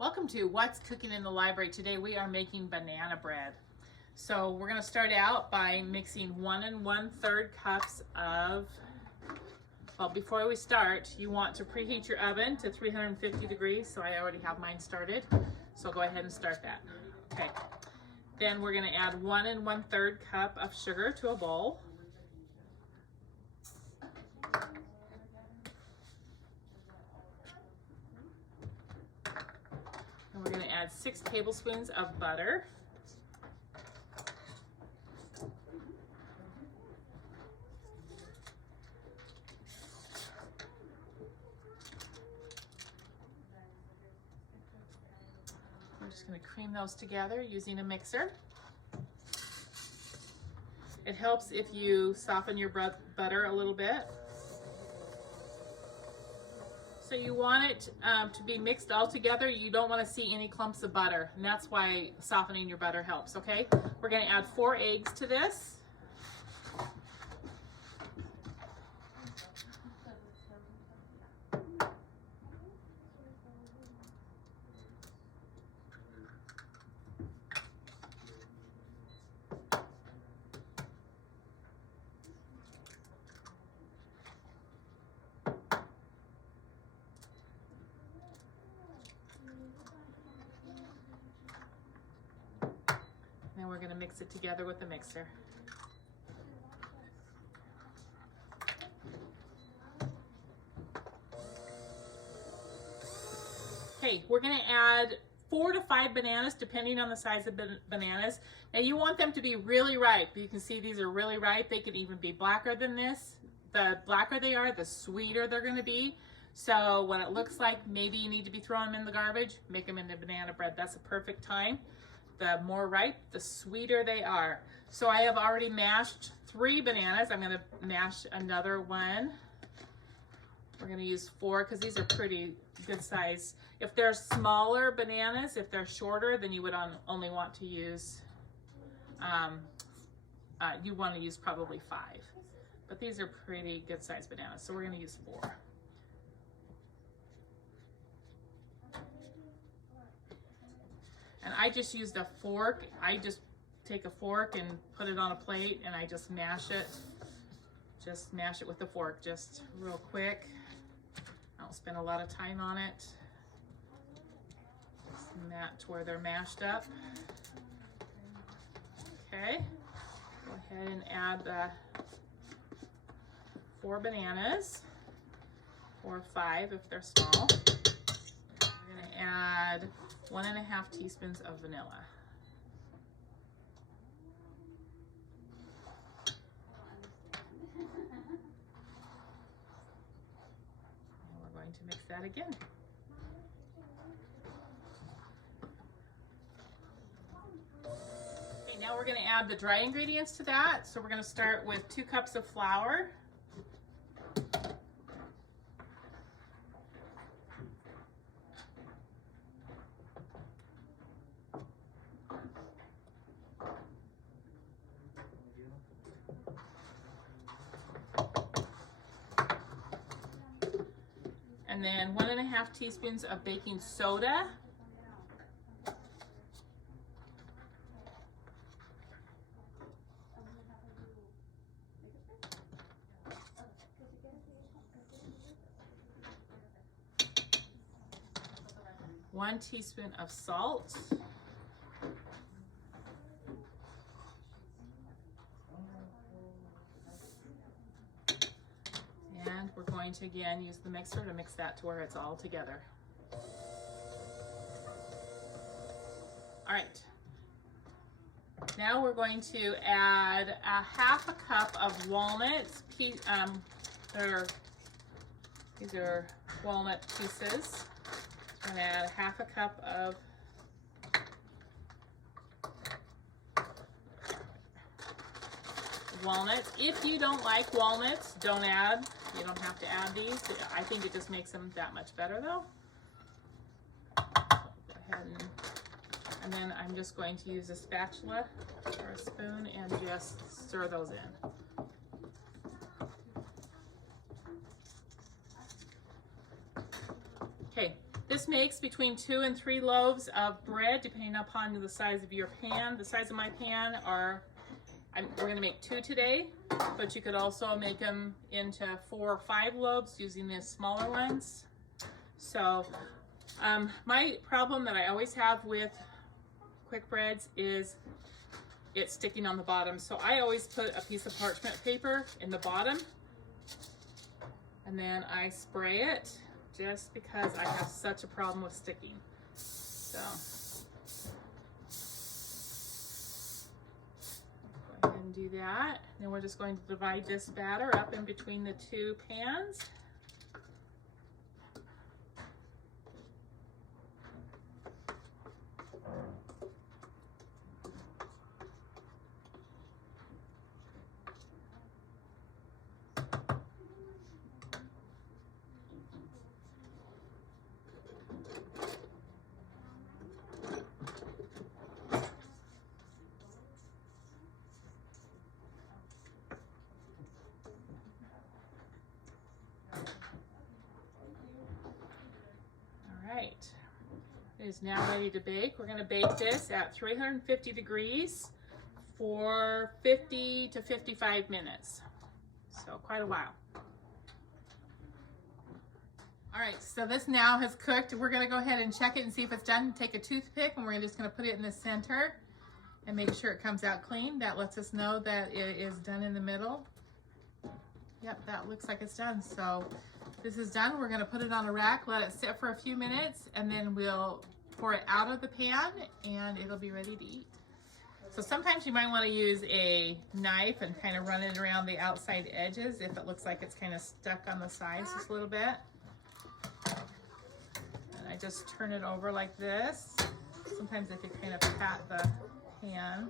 Welcome to What's Cooking in the Library. Today we are making banana bread. So we're going to start out by mixing 1 1/3 cups of, well, before we start, you want to preheat your oven to 350 degrees. So I already have mine started. So go ahead and start that. Okay. Then we're going to add 1 1/3 cup of sugar to a bowl. And we're going to add 6 tablespoons of butter. We're just going to cream those together using a mixer. It helps if you soften your butter a little bit. So you want it to be mixed all together. You don't want to see any clumps of butter, and that's why softening your butter helps, okay? We're going to add 4 eggs to this. And we're going to mix it together with the mixer. Okay, we're going to add 4 to 5 bananas depending on the size of bananas. Now you want them to be really ripe. You can see these are really ripe. They could even be blacker than this. The blacker they are, the sweeter they're going to be. So when it looks like maybe you need to be throwing them in the garbage, make them into banana bread. That's a perfect time. The more ripe, the sweeter they are. So I have already mashed 3 bananas. I'm going to mash another one. We're going to use 4 because these are pretty good size. If they're smaller bananas, if they're shorter, then you would only want to use, you want to use probably 5. But these are pretty good size bananas, so we're going to use 4. And I just used a fork. I just take a fork and put it on a plate and I just mash it. Just mash it with the fork, just real quick. I don't spend a lot of time on it. Just that to where they're mashed up. Okay, go ahead and add the 4 bananas, or 5 if they're small. I'm gonna add 1½ teaspoons of vanilla. And we're going to mix that again. Okay, now we're going to add the dry ingredients to that. So we're going to start with 2 cups of flour. And then 1½ teaspoons of baking soda. One teaspoon of salt. And we're going to again use the mixer to mix that to where it's all together. All right. Now we're going to add a 1/2 cup of walnuts. These are walnut pieces. I'm going to add a 1/2 cup of walnuts. If you don't like walnuts, don't add. You don't have to add these. I think it just makes them that much better though. Go ahead and then I'm just going to use a spatula or a spoon and just stir those in. Okay, This makes between 2 and 3 loaves of bread, depending upon the size of your pan. The size of my pan are, we're gonna make 2 today, but you could also make them into 4 or 5 loaves using these smaller ones. So my problem that I always have with quick breads is it's sticking on the bottom. So I always put a piece of parchment paper in the bottom, and then I spray it, just because I have such a problem with sticking. So go ahead and do that. Then we're just going to divide this batter up in between the 2 pans. It is now ready to bake. We're going to bake this at 350 degrees for 50 to 55 minutes. So quite a while. All right, so this now has cooked. We're going to go ahead and check it and see if it's done. Take a toothpick and we're just going to put it in the center and make sure it comes out clean. That lets us know that it is done in the middle. Yep, that looks like it's done. So this is done. We're going to put it on a rack, let it sit for a few minutes, and then we'll pour it out of the pan and it'll be ready to eat. So sometimes you might want to use a knife and kind of run it around the outside edges if it looks like it's kind of stuck on the sides just a little bit. And I just turn it over like this. Sometimes I could kind of pat the pan.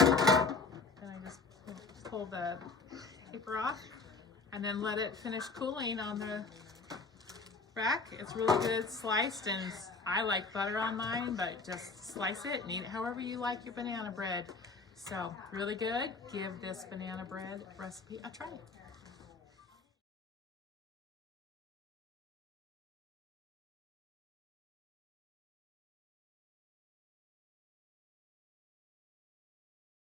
And I just pull the paper off and then let it finish cooling on the rack. It's really good sliced, and I like butter on mine, but just slice it and eat it however you like your banana bread. So really good. Give this banana bread recipe a try.